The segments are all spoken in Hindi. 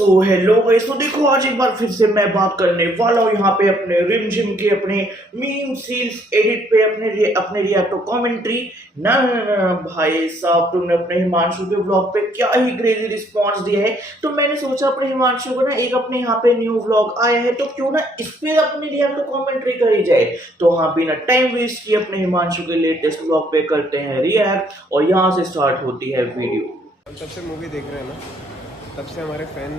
सो हेलो गाइस, तो देखो आज एक बार फिर से मैं बात करने वाला हूँ यहाँ पे अपने रिमझिम के अपने मीम सील्स एडिट पे अपने रिएक्ट कमेंट्री। ना ना ना ना, भाई साहब तुमने अपने हिमांशु के व्लॉग पे क्या ही क्रेजी रिस्पांस दिया है। तो मैंने सोचा अपने हिमांशु को ना एक अपने यहाँ पे न्यू व्लॉग आया है तो क्यों ना इस पे अपनी रिएक्ट कमेंट्री करी जाए। तो हाँ, बिना टाइम वेस्ट किए अपने हिमांशु के लेटेस्ट व्लॉग पे करते हैं रिएक्ट और यहाँ से स्टार्ट होती है वीडियो। हम तब से मूवी देख रहे हैं ना, तब से हमारे फैन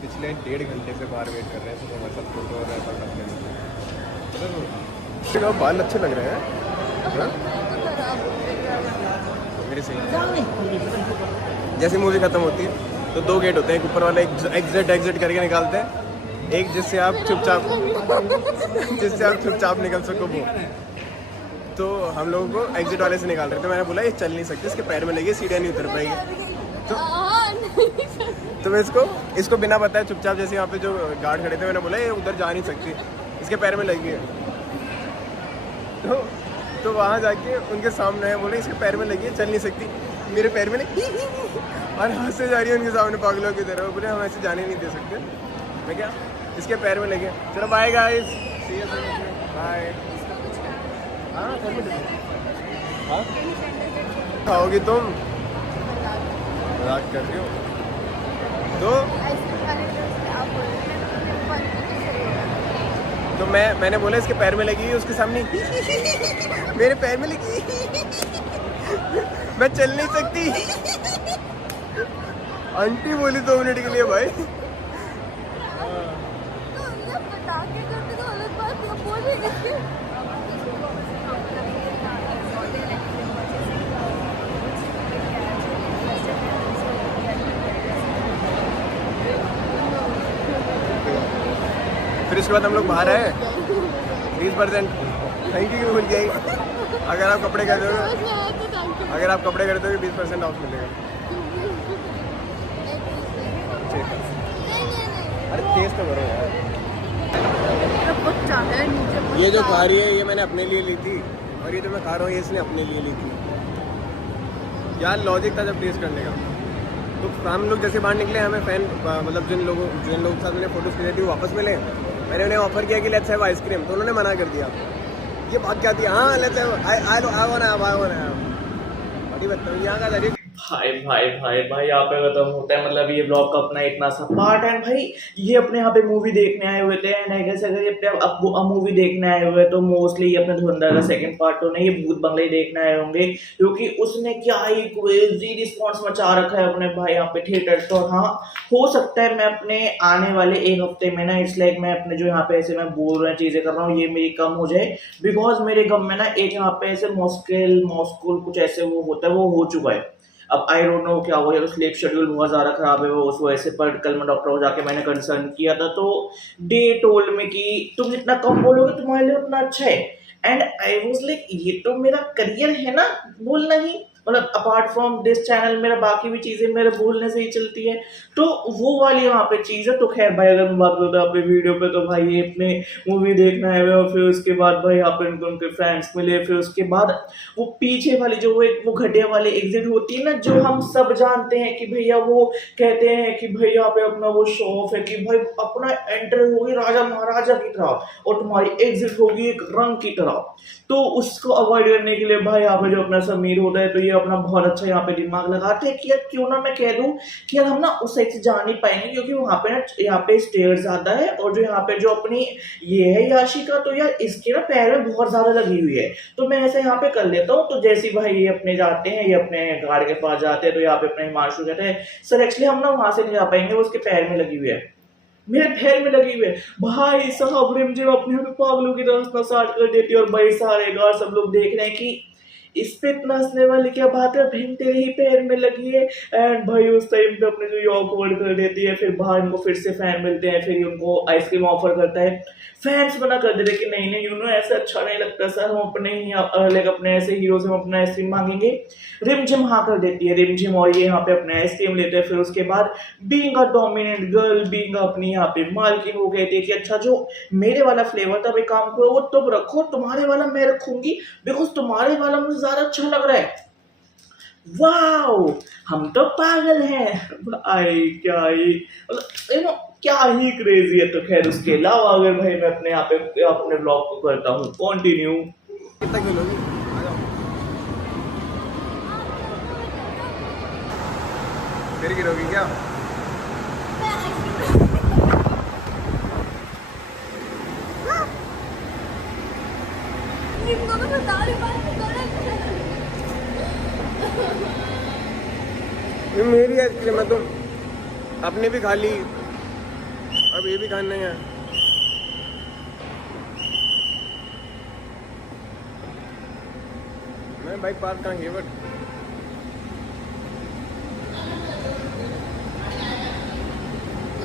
पिछले 1.5 घंटे से बाहर वेट कर रहे हैं। तो हमारे साथ फोटो और ऐसा करते हैं। बाल अच्छे लग रहे हैं ना? मेरे सही। जैसे मूवी खत्म होती है तो 2 गेट होते हैं, एक ऊपर वाला एग्जिट करके निकालते हैं, एक जिससे आप चुपचाप निकल सको वो। तो हम लोगों को एग्जिट वाले से निकाल रहे थे। मैंने बोला ये चल नहीं सकती, इसके पैर में लगी, सीढ़ियाँ नहीं उतर पाएगी। तो मैं इसको बिना बताए चुपचाप, जैसे यहाँ पे जो गार्ड खड़े थे, मैंने बोला ये उधर जा नहीं सकती, इसके पैर में लगी है। तो वहाँ जाके उनके सामने है, बोले इसके पैर में लगी है, चल नहीं सकती, मेरे पैर में नहीं। और हंसते जा रही है उनके सामने पागलों की तरह। बोले हम ऐसे जाने नहीं दे सकते। मैं क्या, इसके पैर में लगे। चलो bye guys, see you soon, bye. हाँ खाओगी तुम? मजाक कर रही हो? तो मैंने बोला इसके पैर में लगी, उसके सामने मेरे पैर में लगी, मैं चल नहीं सकती। आंटी बोली 2 मिनट के लिए भाई। फिर उसके बाद हम लोग बाहर आए, 20% थैंक यू मिल जाएगी। अगर आप कपड़े खरीदोगे 20% ऑफ मिलेगा। अरे तेज तो करो यार। ये जो खा रही है ये मैंने अपने लिए ली थी, और ये जो मैं खा रहा हूँ ये इसने अपने लिए ली थी। यार लॉजिक था जब टेस्ट करने का। तो हम लोग जैसे बाहर निकले, हमें फैन मतलब जिन लोगों के साथ मैंने फोटोज खींची थी वो वापस मिले। मैंने उन्हें ऑफर किया कि लेट्स हैव आइसक्रीम, तो उन्होंने मना कर दिया। ये बात क्या थी? हाँ लेट्स हैव, आई वांट बड़ी बदतमीजी यहाँ का। भाई यहाँ पे खत्म होता है। मतलब ये ब्लॉग का अपना इतना सा पार्ट है भाई। ये अपने यहाँ पे मूवी देखने आए हुए थे एंड आई गेस अगर ये अपने मूवी देखने आए हुए तो मोस्टली ये अपने धुरंधर का सेकंड पार्ट तो नहीं, ये भूत बंगला ही देखने आए होंगे, क्योंकि उसने क्या ही क्रेजी रिस्पॉन्स मचा रखा है अपने भाई यहाँ पे थिएटर। तो हाँ, हो सकता है मैं अपने आने वाले 1 हफ्ते में ना, इसलिए मैं अपने जो यहाँ पे ऐसे मैं बोल रहा चीजें कर रहा हूँ ये मेरी कम हो जाए, बिकॉज मेरे गम में ना एक यहाँ पे ऐसे मॉस्कल कुछ ऐसे वो होता है, वो हो चुका है। अब आई डोंट नो क्या हुआ, स्लीप शेड्यूल बहुत ज़्यादा खराब है वो उस वजह से। पर कल मैं डॉक्टर को जाके मैंने कंसर्न किया था तो डे टोल्ड में कि तुम जितना कम बोलोगे तुम्हारे लिए उतना अच्छा है। एंड आई वाज लाइक ये तो मेरा करियर है ना बोलना ही, मतलब अपार्ट फ्रॉम दिस चैनल मेरा बाकी भी चीज़ें मेरे बोलने से ही चलती है। तो वो वाली वहाँ पे चीज़ है। तो खैर भाई अगर मैं बात करता हूँ अपने वीडियो पे, तो भाई ये अपने मूवी देखना है और फिर उसके बाद भाई यहाँ पे उनके फ्रेंड्स मिले, फिर उसके बाद वो पीछे वाली जो वो घटिया वाली एग्जिट होती है ना, जो हम सब जानते हैं कि भैया वो कहते हैं कि भैया यहाँ पे अपना वो शो ऑफ है कि भाई अपना एंटर होगी राजा महाराजा की तरह और तुम्हारी एग्जिट होगी एक रंग की तरह। तो उसको अवॉइड करने के लिए भाई यहाँ पे जो अपना समीर होता है तो ये अपना बहुत अच्छा यहाँ पे दिमाग लगाते हैं कि यार क्यों ना मैं कह दूं कि यार हम ना उस साइड से जा नहीं पाएंगे, क्योंकि वहाँ पे ना यहाँ पे स्टेयर ज्यादा है और जो यहाँ पे जो अपनी ये है याशिका, तो यार इसके ना पैर में बहुत ज्यादा लगी हुई है। तो मैं ऐसे यहाँ पे कर लेता हूँ। तो जैसे भाई ये अपने जाते हैं, ये अपने गार्ड के पास जाते हैं, तो यहाँ पे अपने हिमांशु कहते हैं सर एक्चुअली हम ना वहां से नहीं जा पाएंगे, वो उसके पैर में लगी हुई है, मेरे पैर में लगी हुई है। भाई साहब रिमझिम अपने पागलों की तरह साट कर देती है और भाई सारे गार्ड सब लोग देख रहे हैं कि इस पे इतना हंसने वाली क्या बात है, बहन तेरे ही पैर में लगी है। एंड भाई उस टाइम पे अपने जो यॉक होल्ड कर देती है, फिर बाहर इनको फिर से फैन मिलते हैं, फिर उनको आइसक्रीम ऑफर करता है। फैंस मना कर देते कि नहीं नहीं ऐसा अच्छा नहीं लगता सर, हम अपने ही लाइक अपने ऐसे हीरो से हम अपना आइसक्रीम मांगेंगे। रिमझिम हाँ कर देती है रिमझिम, और ये यहाँ पे अपने आइसक्रीम लेते हैं। फिर उसके बाद being a dominant girl, being अपनी यहाँ पे मालकिन, वो कहती है कि अच्छा जो मेरे वाला फ्लेवर था, भाई काम करो वो तुम रखो, तुम्हारे वाला मैं रखूंगी बिकॉज तुम्हारे वाला मुझे ज्यादा अच्छा लग रहा है। वाओ, हम तो पागल हैं भाई, क्या ही मतलब क्या ही क्रेजी है। तो खैर उसके अलावा अगर भाई मैं अपने यहाँ पे अपने ब्लॉग को करता हूँ कंटिन्यू। कितना खेलोगी? आ जाओ। फिर गिरोगी क्या? ये मेरी आइसक्रीम है, तुम अपने भी खा ली, अब ये भी खाने हैं। मैं बाइक पार्क कहाँ गई बट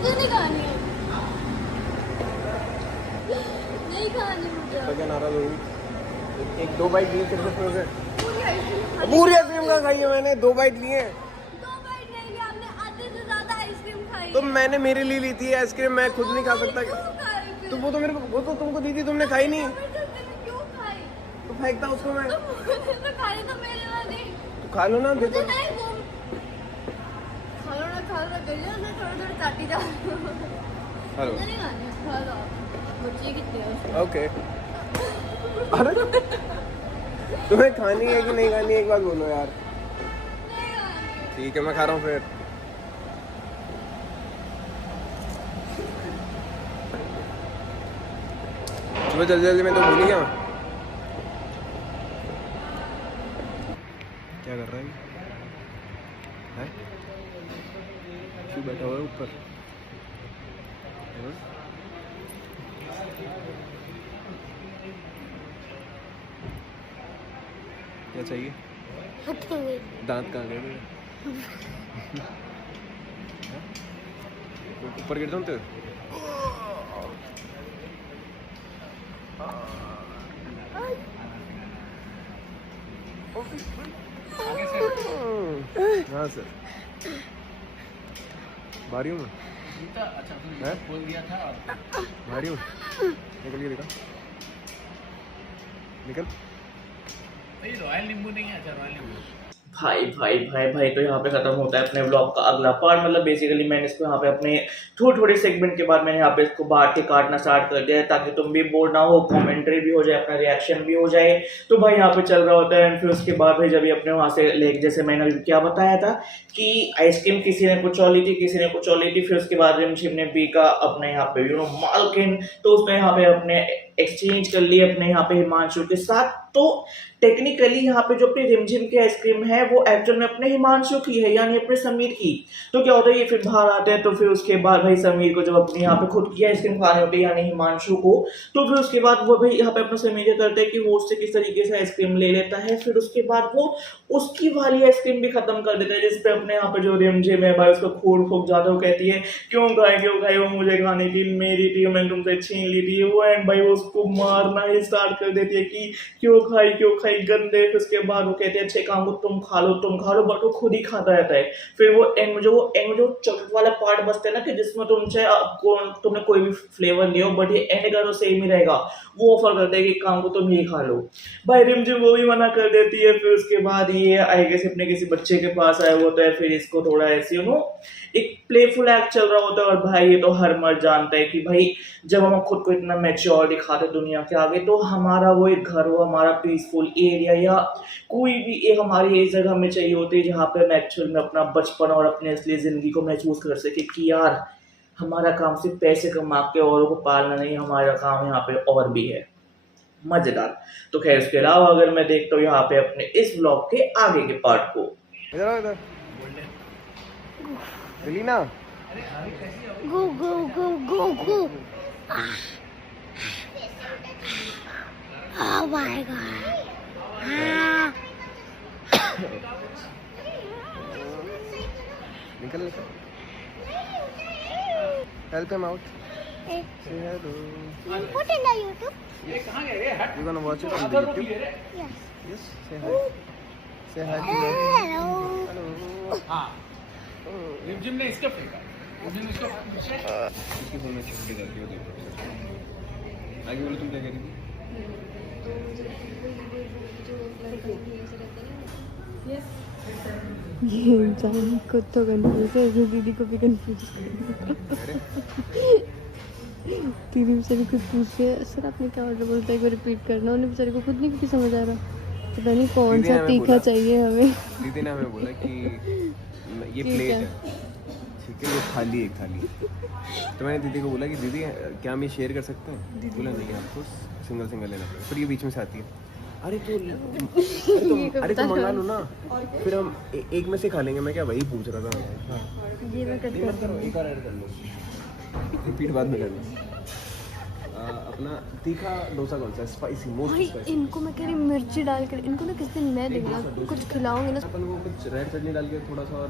नहीं खानी है, नहीं खानी मुझे। तो क्या नाराज होगी? एक दो बाइक लिए सिर्फ उसमें से। पूरी आइसक्रीम पूरी आइसक्रीम कहाँ खाई है मैंने? दो बाइट लिए। दो बाइट नहीं ली आपने, आधे से ज्यादा आइसक्रीम खाई। तो मैंने मेरे लिए ली थी आइसक्रीम, मैं खुद नहीं खा सकता क्या? क्यों खाई फिर? तो वो तो मेरे को, वो तो तुमको दी थी, तुमने खाई नहीं। जबरदस्ती क्यों खाई? तो फेंकता उसको मैं। तो मुझे तो खाई तो मेरे वाली। तो खा लो ना, मुझे देखो। नहीं वो खा लो ना गलियों से थोड़ा थोड़ा चाटी जाओ। हेलो। मुझे नहीं खानी है, खा लो आप। बच्चे कितने हो? ओके। अरे तुम्हें खानी है कि नहीं खानी, एक बात बोलो यार। नहीं खानी। ठीक है, मैं खा रहा हूँ फिर। सुबह जल्दी जल्दी में तो भूल ही गया। क्या कर रहा है? क्यों बैठा हुआ है ऊपर? क्या चाहिए? दांत कहाँ गए मेरे? ऊपर गिर जाऊँ तेरे? हाँ सर, भारी हूँ मैं। अच्छा बोल दिया था, भारी हूँ। निकल के दिखा, निकल। रॉयल नींबू नहीं है, अच्छा रॉयल नींबू। भाई भाई भाई भाई, तो यहाँ पे खत्म होता है अपने ब्लॉग का अगला पार्ट। मतलब बेसिकली मैंने इसको यहाँ पे अपने थोड़े थोड़े सेगमेंट के बाद मैंने यहाँ पे इसको बांट के काटना स्टार्ट कर दिया है, ताकि तुम भी बोर ना हो, कमेंट्री भी हो जाए, अपना रिएक्शन भी हो जाए। तो भाई यहाँ पे चल रहा होता है। एंड फिर उसके बाद भाई जब भी अपने वहाँ से ले, जैसे मैंने अभी क्या बताया था कि आइसक्रीम किसी ने कुछ और ली थी, किसी ने कुछ और ली थी। फिर उसके बाद रिमझिम ने बी का अपने यहाँ पे मालकिन, तो उसने यहाँ पे अपने एक्सचेंज कर लिए अपने यहाँ पे हिमांशु के साथ। तो टेक्निकली यहाँ पे जो अपनी रिमझिम की आइसक्रीम है वो एक्चुअल में अपने हिमांशु की है, यानी अपने समीर की। तो क्या होता है, ये फिर बाहर आते हैं। तो फिर उसके बाद भाई समीर को जब अपने यहाँ पे खुद की आइसक्रीम खानी होती है, यानी हिमांशु को, तो फिर उसके बाद वो भाई यहाँ पे अपना समीर करते हैं कि वो उससे किस तरीके से आइसक्रीम ले लेता है। फिर उसके बाद वो उसकी वाली आइसक्रीम भी खत्म कर देता है, जिसपे अपने यहाँ पे जो रिमझिम है भाई उसको खून फूक जाता है। वो कहती है क्यों खाई वो मुझे खाने की मेरी थी, मैंने तुमसे छीन ली थी वो। एंड भाई वो उसको मारना ही स्टार्ट कर देती है कि क्यों खाई गंदे। फिर उसके बाद वो कहते हैं अच्छे काम को तुम खा लो, बट वो खुद ही खाता रहता है। फिर वो एंड में जो चॉकलेट वाला पार्ट बचता है ना, कि जिसमें तुमने कोई भी फ्लेवर लियो बट ये एंड का तो सेम ही रहेगा, वो ऑफर करते हैं कि काम को तुम ही खा लो। भाई रिमझिम वो भी मना कर देती है। फिर उसके बाद ये आई गेस अपने किसी बच्चे के पास आया होता है। फिर इसको थोड़ा ऐसे एक प्लेफुल एक्ट चल रहा होता है। और भाई ये तो हर मर्द जानता है कि भाई जब हम खुद को इतना मैच्योर दिखाते दुनिया के आगे, तो हमारा वो एक घर हो, हमारा पीसफुल एरिया या कोई भी एक हमारी एक जगह में चाहिए होती है, जहाँ पे हम एक्चुअल में अपना बचपन और अपने असली जिंदगी को महसूस कर सके कि यार हमारा काम सिर्फ पैसे कमा के औरों को पालना नहीं, हमारा काम यहाँ पे और भी है। मजेदार। तो खैर उसके अलावा अगर मैं देखता हूँ यहाँ पे अपने इस ब्लॉग के आगे के पार्ट को, इधर ना गो गो गो गो गो। Oh my god. निकल help him out. Hey, Say hello. put in the YouTube. ये कहाँ गए रे? हट। You gonna watch it on आधा रोटी YouTube? ले रे। Yes. Yes. Say hi. Say hi to them. Hello. Hello. हाँ। रिमझिम ने इसका फेंका। रिमझिम ने इसको पीछे। इसकी फोन में छुट्टी करती हो देखो। आगे बोलो, तुम क्या कह रही थी? तो मुझे जो लड़का ऐसे रहता है ना, ये इंसान खुद तो कंफ्यूज है, इसे दीदी को भी कंफ्यूज दीदी बेचारी खुद पूछ रही है सर आपने क्या ऑर्डर बोलता है, एक बार रिपीट करना। उन्हें बेचारी को खुद नहीं कुछ समझ आ रहा, पता नहीं कौन सा तीखा चाहिए हमें। दीदी ने हमें बोला कि ये प्लेट है, ठीक है, ये थाली एक थाली। तो मैंने दीदी को बोला कि दीदी क्या हम ये शेयर कर सकते हैं? दीदी बोला नहीं, आपको सिंगल सिंगल लेना पड़ेगा, फिर ये बीच में से आती है। अरे तो मंगा लो ना, फिर हम एक में से खा लेंगे। मैं क्या वही पूछ रहा था। ये मैं करती हूँ, एक और ऐड कर लो, रिपीट बाद में कर लो। अपना तीखा डोसा कौन सा है? स्पाइसी, मोस्ट भाई स्पाइसी। इनको मैं कह रही मिर्ची डालकर, इनको ना किस दिन मैं देखना कुछ खिलाऊंगी ना। अपन वो कुछ रेड चटनी डाल के थोड़ा सा और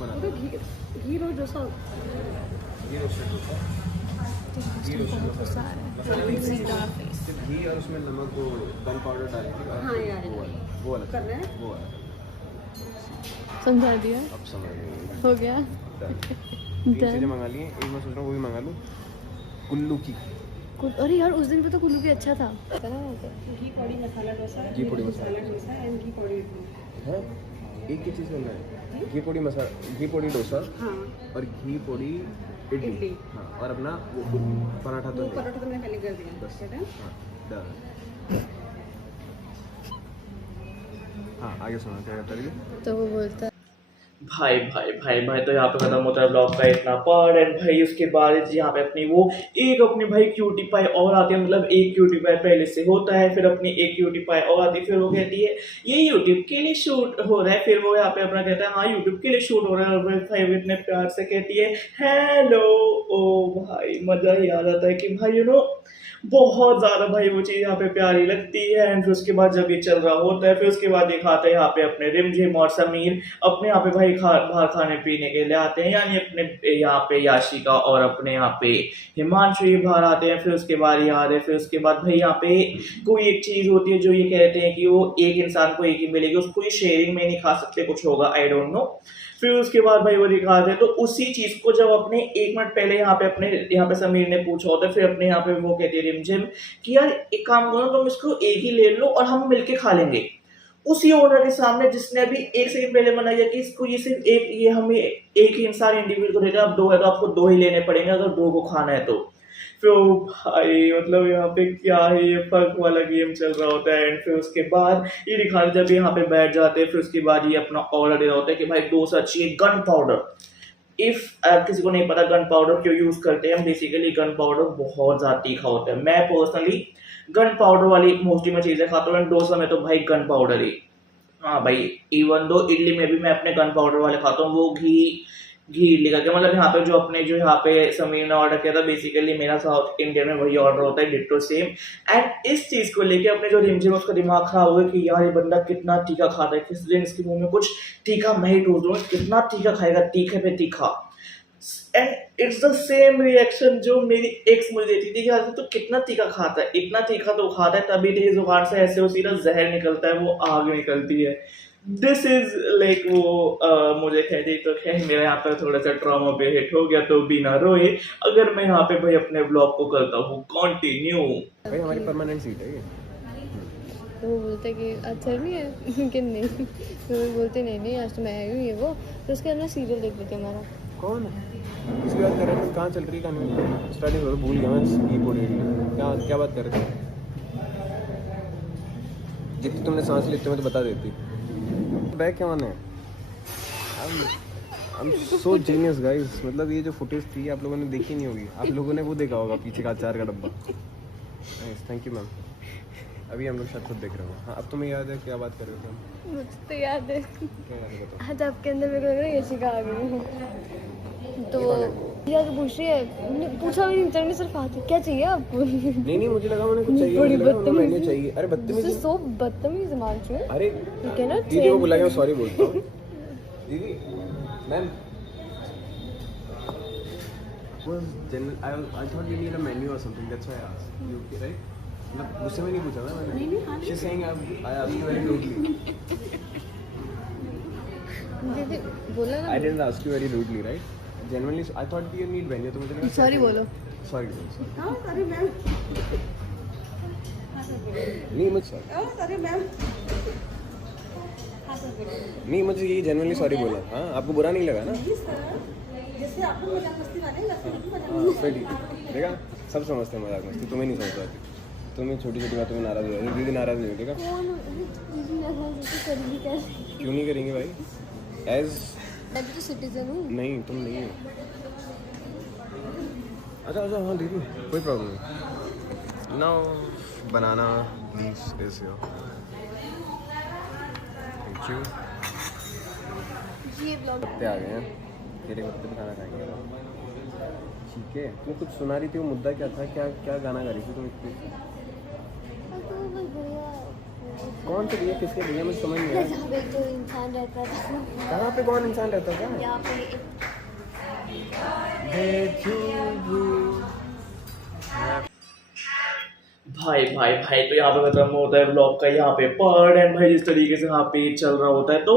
बना दो। घी रोज डोसा ये रोस्टेड डोसा, बहुत गुस्सा आ रहा है, सीधा फेस। सिर्फ घी और उसमें नमक को गन पाउडर डाल के। हाँ यार, वो वाला करना है, वो वाला समझा दिया, अब समझ गए। हो गया। तीन चीज़ें मंगा ली हैं, एक मैं सोच रहा हूँ वो भी मंगा लूँ, कुल्लू की। अरे यार उस दिन पे तो कुल्लू भी अच्छा था। घी पौड़ी मसाला डोसा, घी पौड़ी मसाला डोसा एंड घी पौड़ी इडली। है एक ही चीज़ करना है, घी पौड़ी मसाला, घी पौड़ी डोसा हाँ, और घी पौड़ी इडली। हाँ, और अपना वो पराठा तो वो नहीं। पराठा तो मैंने पहले कर दिया। बस ठीक है? हाँ, डन। हाँ, आगे सुना क्या कहता है? तो वो बोलता है भाई तो यहाँ पे खत्म होता है ब्लॉग का इतना पार्ट। एंड भाई उसके बाद यहाँ पे अपनी वो एक अपनी भाई क्यूटी पाई और आती है, मतलब एक क्यूटी पाई पहले से होता है, फिर अपनी एक क्यूटी पाई और आती है, फिर वो कहती है ये यूट्यूब के लिए शूट हो रहा है। फिर वो यहाँ पे अपना कहता है हाँ यूट्यूब के लिए शूट हो रहा है, और भाई इतने प्यार से कहती है हेलो। ओ भाई मजा ही आ जाता है कि भाई बहुत ज़्यादा भाई वो चीज़ यहाँ पे प्यारी लगती है। एंड फिर उसके बाद जब ये चल रहा होता है, फिर उसके बाद दिखाते हैं यहाँ पे अपने रिमझिम और समीर अपने यहाँ पे भाई बाहर खाने पीने के लिए आते हैं, यानी अपने यहाँ पे याशिका और अपने यहाँ पे हिमांशु ये बाहर आते हैं। फिर उसके बाद ये आ रहे, फिर उसके बाद भाई यहाँ पे कोई एक चीज़ होती है जो ये कहते हैं कि वो एक इंसान को एक ही मिलेगी, उसको ये शेयरिंग में नहीं खा सकते, कुछ होगा आई डोंट नो। फिर उसके बाद भाई वो दिखाते हैं, तो उसी चीज को जब अपने 1 मिनट पहले यहाँ पे समीर ने पूछा होता है, फिर अपने यहाँ पे वो कहती है रिमझिम कि यार एक काम करो तुम इसको एक ही ले लो और हम मिलके खा लेंगे। उसी ओनर के सामने जिसने अभी 1 सेकंड पहले मना किया कि इसको ये सिर्फ एक, ये हमें एक ही इंसान इंडिविजुअल को देगा, अब 2 है तो आपको 2 ही लेने पड़ेंगे अगर 2 को खाना है तो। फिर भाई मतलब यहाँ पे क्या है, ये फर्क वाला गेम चल रहा होता है। एंड फिर उसके बाद ये दिखाते जब यहाँ पे बैठ जाते हैं, फिर उसके बाद ये अपना ऑर्डर दे रहा होता है कि भाई डोसा चाहिए गन पाउडर। इफ किसी को नहीं पता गन पाउडर क्यों यूज करते हैं, बेसिकली गन पाउडर बहुत ज्यादा तीखा होता है। मैं पर्सनली गन पाउडर वाली मोस्टली मैं चीजें खाता हूँ, डोसा में तो भाई गन पाउडर ही। हाँ भाई, इवन दो इडली में भी मैं अपने गन पाउडर वाले खाता हूँ, वो घी इडली करके। मतलब यहाँ पे जो यहाँ पे समीर ने ऑर्डर किया था, बेसिकली मेरा साउथ इंडियन में वही ऑर्डर होता है, डिट्टो सेम। एंड इस चीज को लेके अपने जो रिमझिम उसका दिमाग खराब हो गया कि यार ये बंदा कितना तीखा खाता है, किस दिन इसके मुंह में कुछ तीखा मैं ही ठोस दूंगा, कितना तीखा खाएगा, तीखे पे तीखा। And it's the same reaction जो मेरी एक्स मुझे देती थी कि यार तो कितना तीखा खाता है, इतना तीखा तो खाता है तभी तेरी जुबान से ऐसे वो सीधा जहर निकलता है, वो आग निकलती है। दिस इज लाइक वो मुझे कह दी तो खैर मेरा यहाँ पर थोड़ा सा ट्रॉमा पे हिट हो गया, तो बिना रोए अगर मैं यहाँ पे भाई अपने ब्लॉग को करता हूँ कंटिन्यू। भाई हमारी परमानेंट सीट है ये। तो वो बोलते कि अच्छा नहीं है कि नहीं, तो वो बोलते नहीं आज तो मैं आई हूँ ये वो। तो उसके अंदर सीरियल देख लेते हमारा। कौन है इसकी बात कर रहे थे? कहाँ चल रही कहानी? स्टार्टिंग हो भूल गया मैं, घी पौड़ी इडली क्या बात कर रहे थे? जितनी तुमने सांस ली मैं तो बता देती। बैग क्या माने? I'm so genius guys। मतलब ये जो फुटेज थी आप लोगों ने देखी नहीं होगी, आप लोगों ने वो देखा होगा पीछे का अचार का डब्बा। Thank you ma'am. अभी हम लोग शायद खुद देख रहे हो। हाँ अब तुम्हें याद है क्या बात कर रहे हो? मुझे तो याद है, क्या याद है बताओ? आज आपके अंदर मेरे को लग रहा है यशिका आ गई है। तो यार पूछ रही है, मैंने पूछा भी नहीं, चलने सिर्फ आती क्या चाहिए आपको? नहीं मुझे लगा उन्हें कुछ चाहिए, बड़ी मुझे लगा उन्हें बदतमीज मेन्यू चाहिए। अरे बदतमीजी, सो बदतमीज हिमांशु। अरे ठीक है ना, दीदी को बुला के मैं सॉरी बोलता हूँ। दीदी ma'am I thought you need a menu or something, that's why I asked. You okay, right? मतलब मुझसे में नहीं पूछा ना मैंने। नहीं she's saying I asked you very rudely. दीदी बोला ना, I didn't ask you very rudely, right? Genuinely I thought you need menu, तो मुझे लगा सॉरी बोलो। सॉरी। हाँ अरे मैम नहीं मुझसे अरे मैम नहीं, मुझे ये जेन्युइनली सॉरी बोला। हाँ, आपको बुरा नहीं लगा ना? जैसे आपको मजाक मस्ती वाले वैसे भी मजाक हाँ, फिर ठीक है। देखा, सब समझते हैं मजाक मस्ती, तुम्हें नहीं समझ पाती। तुम्हें छोटी छोटी बातों में नाराज हो जाती, दीदी नाराज नहीं होती। देखा क्यों नहीं करेंगे भाई? एज मैं भी तो सिटीजन हूँ। नहीं, तुम नहीं हो। अच्छा अच्छा, हाँ दीदी, कोई प्रॉब्लम नहीं। Now banana leaves is your. Thank you. ये ब्लॉग कुत्ते आ गए हैं, तेरे कुत्ते पे खाना खाएंगे। ठीक है, तुम कुछ सुना रही थी, वो मुद्दा क्या था? क्या क्या गाना गा रही थी तुम इतनी? कौन से भैया, किसके भैया, मुझे समझ नहीं आया। जहाँ पे जो इंसान रहता था, कहाँ पे कौन इंसान रहता था? यहाँ पे भाई भाई भाई, तो यहाँ पे खत्म होता है व्लॉग का यहाँ पे पार्ट। एंड भाई जिस तरीके से यहाँ पे चल रहा होता है, तो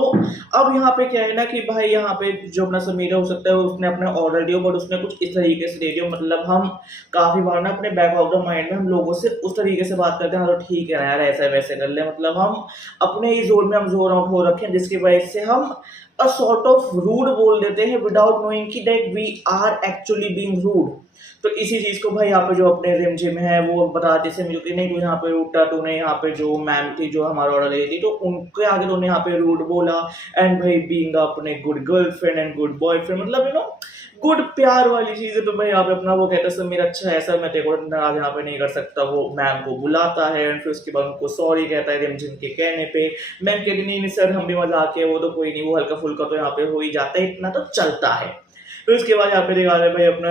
अब यहाँ पे क्या है ना कि भाई यहाँ पे जो अपना समीर है, हो सकता है उसने अपना ऑर्डर दिया, बट उसने कुछ इस तरीके से दे दिया। मतलब हम काफी बार ना अपने बैक ऑफ द माइंड में हम लोगों से उस तरीके से बात करते हैं, हाँ तो ठीक है ना यार, ऐसा वैसे कर ले। मतलब हम अपने ही जोन में हम जोन आउट हो रखे हैं, जिसकी वजह से हम अ सॉर्ट ऑफ रूड बोल देते हैं विदाउट नोइंग कि that we are actually being rude. तो इसी चीज को भाई यहाँ पे जो अपने रिम जिम है वो बताते से मुझे कि नहीं तू यहाँ पे उठा, तूने यहाँ पे जो मैम थी जो हमारा ऑर्डर दे थी, तो उनके आगे तूने यहाँ पे रूड बोला। एंड भाई बीइंग अपने good girlfriend and good boyfriend, मतलब यू नो गुड प्यार वाली चीज है। तो भाई यहाँ पे अपना वो कहता है सर मेरा अच्छा ऐसा मैं तेरे को नाराज यहाँ पे नहीं कर सकता। वो मैम को बुलाता है एंड फिर उसके बाद उनको सॉरी कहता है रिम जिम के कहने पे। मैम कहती नहीं सर हम भी मजाक है, वो तो कोई नहीं, वो हल्का फुल्का तो यहाँ पे हो ही जाता है, इतना तो चलता है। फिर उसके बाद यहाँ पे दिखा रहे भाई अपना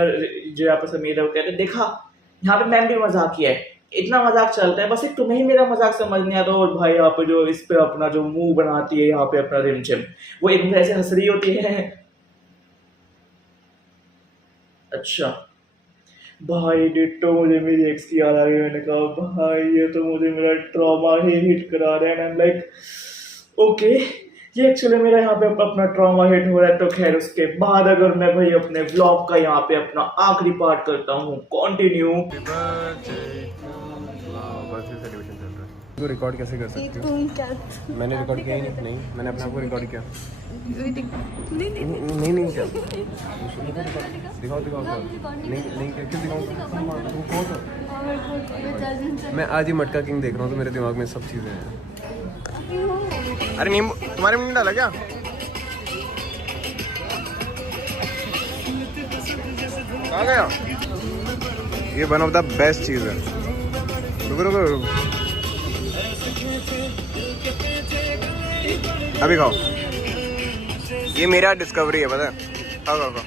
जो यहाँ पे समीर है वो कहते देखा यहाँ पे मैम भी मजाक किया है, इतना मजाक चलता है, बस एक तुम्हें ही मेरा मजाक समझ नहीं आता। और भाई यहाँ पे जो इस पे अपना जो मुंह बनाती है यहाँ पे अपना रिमझिम, वो एकदम ऐसे हंस रही होती है। अच्छा भाई डिट्टो मुझे मेरी एक्स की याद आ रही है। मैंने कहा भाई ये तो मुझे मेरा ट्रॉमा ही हिट करा रहा है। And I am like okay, ये एक्चुअली मेरा यहाँ पे अपना ट्रॉमा हिट हो रहा है। तो खैर उसके बाद अगर मैं भाई अपने व्लॉग का यहाँ पे अपना आखिरी पार्ट करता हूँ कंटिन्यू। तो रिकॉर्ड कैसे कर सकती हो? मैंने रिकॉर्ड किया ही नहीं, मैंने अपने आप को रिकॉर्ड किया नहीं नहीं क्या दिखाओ दिखाओ नहीं नहीं क्यों दिखाऊं? मैं आज ही मटका किंग देख रहा हूँ तो मेरे दिमाग में सब चीज़ें हैं। अरे नींबू तुम्हारे में नहीं डाला क्या? कहाँ गया? ये वन ऑफ द बेस्ट चीज़ है। रुको रुको रुको, अभी खाओ। ये मेरा डिस्कवरी है, पता है? खाओ खाओ खाओ।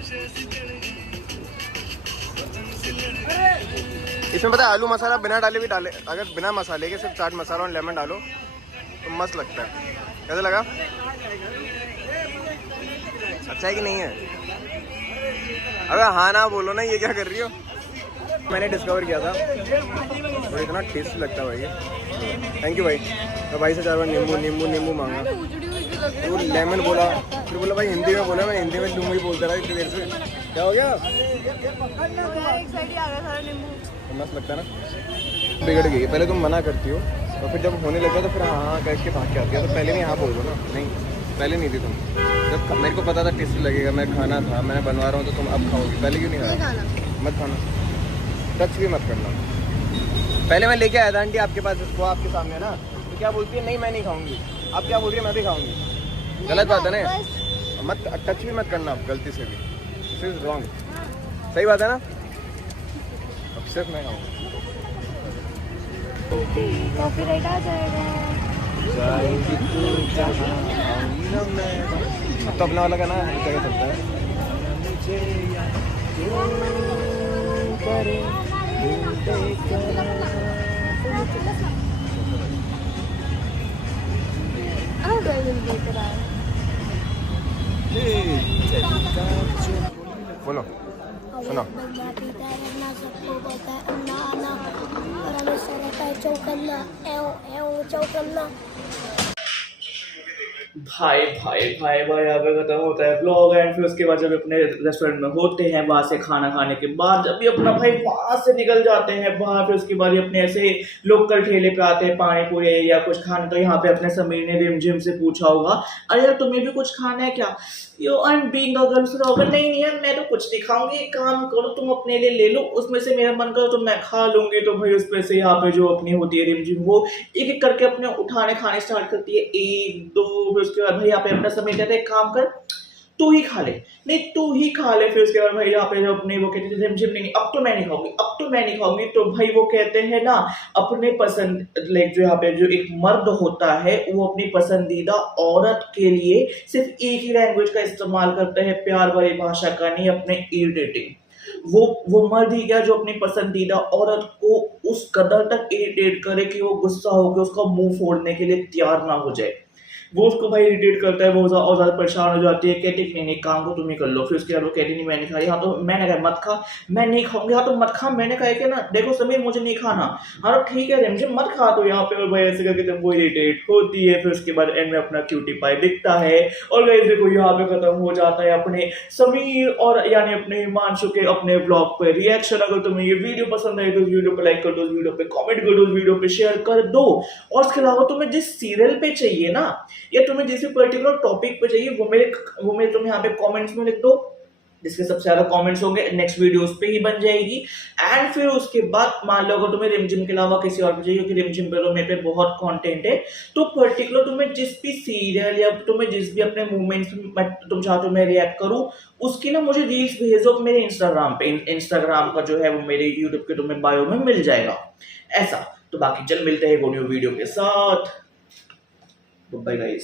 इसमें पता है आलू मसाला बिना डाले भी डाले, अगर बिना मसाले के सिर्फ चाट मसाला और लेमन डालो तो मस्त लगता है। कैसा लगा? अच्छा है कि नहीं है? अबे हाँ ना बोलो ना, ये क्या कर रही हो? मैंने डिस्कवर किया था और इतना टेस्टी लगता है भाई। थैंक यू भाई। तो भाई से 4 बार नींबू नींबू नींबू मांगा, वो लेमन बोला, फिर बोला भाई हिंदी में बोला, मैं हिंदी में नींबू ही बोलता रहा इतनी देर से। क्या हो गया? मस्त लगता है ना? बिगड़ गई। पहले तुम मना करती हो और फिर जब होने लगा तो फिर हाँ हाँ करके भाग के आती है। तो पहले नहीं हाँ बोल दो ना। नहीं पहले नहीं थी तुम, जब मेरे को पता था टेस्टी लगेगा, मैं खाना था, मैं बनवा रहा हूँ तो तुम अब खाओगी। पहले क्यों नहीं खाया? मत खाना, टच भी मत करना। पहले मैं लेके आया था आंटी आपके पास, इसको आपके सामने ना, तो क्या बोलती है नहीं मैं नहीं खाऊंगी। अब क्या बोल रही है मैं भी खाऊंगी। गलत बात है ना? मत टच भी मत करना आप गलती से भी, दिस इज रॉन्ग। सही बात है ना? अब सिर्फ मैं खाऊंगा। कॉपीराइट आ जाएगा। अब तो अपना वाला का ना हर जगह चलता है। बोलो सुनो। भाई यहाँ पे खत्म होता है ब्लॉग एंड फिर उसके बाद जब अपने रेस्टोरेंट में होते हैं वहां से खाना खाने के बाद जब भी अपना भाई वहां से निकल जाते हैं बाहर, फिर उसके बाद ये अपने ऐसे लोकल ठेले पे आते हैं पानी पूरी या कुछ खाने, तो यहाँ पे अपने समीर ने रिमझिम से पूछा होगा अरे यार तुम्हें भी कुछ खाना है क्या, yo I am being a girl होगा, नहीं यार मैं तो कुछ नहीं खाऊंगी, एक काम करो तुम अपने लिए ले लो, उसमें से मेरा मन करो तो मैं खा लूंगी। तो भाई उसमें से यहाँ पे जो अपनी होती है रिमझिम वो एक एक करके अपने उठाने खाने स्टार्ट करती है, एक दो, फिर उसके बाद भाई यहाँ पे अपना समय कहते हैं एक काम कर तू ही खा ले, नहीं तू ही खा ले। फिर उसके बाद भाई यहाँ पे जो अपने वो कहते थे रिमझिम नहीं अब तो मैं नहीं खाऊंगी, अब तो मैं नहीं खाऊंगी। तो भाई वो कहते हैं ना अपने पसंद लाइक जो यहाँ पे जो एक मर्द होता है वो अपनी पसंदीदा औरत के लिए सिर्फ एक ही लैंग्वेज का इस्तेमाल करता है, प्यार वाली भाषा का नहीं, अपने इरिटेटिंग। वो मर्द ही क्या जो अपनी पसंदीदा औरत को उस कदर तक इरिटेट करे कि वो गुस्सा होकर उसका मुंह फोड़ने के लिए तैयार ना हो जाए, वो उसको भाई इरिटेट करता है, वो और ज्यादा परेशान हो जाती है, कहती है नहीं काम को तुम ही कर लो। फिर उसके बाद वो कहती नहीं मैं नहीं खाई, हाँ तो मैंने कहा मत खा, मैं नहीं खाऊंगी, हाँ तो मत खा, मैंने कहा कि ना देखो समीर मुझे नहीं खाना, हाँ तो ठीक है रिमझिम मत खा। तो यहाँ पे भाई ऐसे करके जब वो इरिटेट होती है फिर उसके बाद एंड में अपना क्यूटी पाई दिखता है और गाइस देखो यहाँ पे खत्म हो जाता है अपने समीर और यानी अपने हिमांशु के अपने ब्लॉग पे रिएक्शन। अगर तुम्हें ये वीडियो पसंद आई तो इस वीडियो पे लाइक कर दो, इस वीडियो पे कमेंट कर दो, इस वीडियो पे शेयर कर दो, और इसके अलावा तुम्हें जिस सीरियल पे चाहिए ना या तुम्हें जिस पर्टिकुलर टॉपिक पे चाहिए वो मेरे तुम यहाँ पे कमेंट्स में लिख दो, जिसके सबसे ज्यादा कमेंट्स होंगे नेक्स्ट वीडियो उस पे ही बन जाएगी। एंड फिर उसके बाद मान लो अगर तुम्हें रिमझिम के अलावा किसी और पे चाहिए क्योंकि रिमझिम पे तो मेरे पे बहुत कंटेंट है, तो पर्टिकुलर तुम्हें जिस भी सीरियल या तुम्हें जिस भी अपने मूवमेंट्स तुम चाहते हो मैं रिएक्ट करूं उसकी ना मुझे रील्स भेजो मेरे इंस्टाग्राम पे, इंस्टाग्राम का जो है वो मेरे यूट्यूब के तुम्हें बायो में मिल जाएगा ऐसा। तो बाकी चल मिलते हैं वीडियो के साथ, बाय गाइस।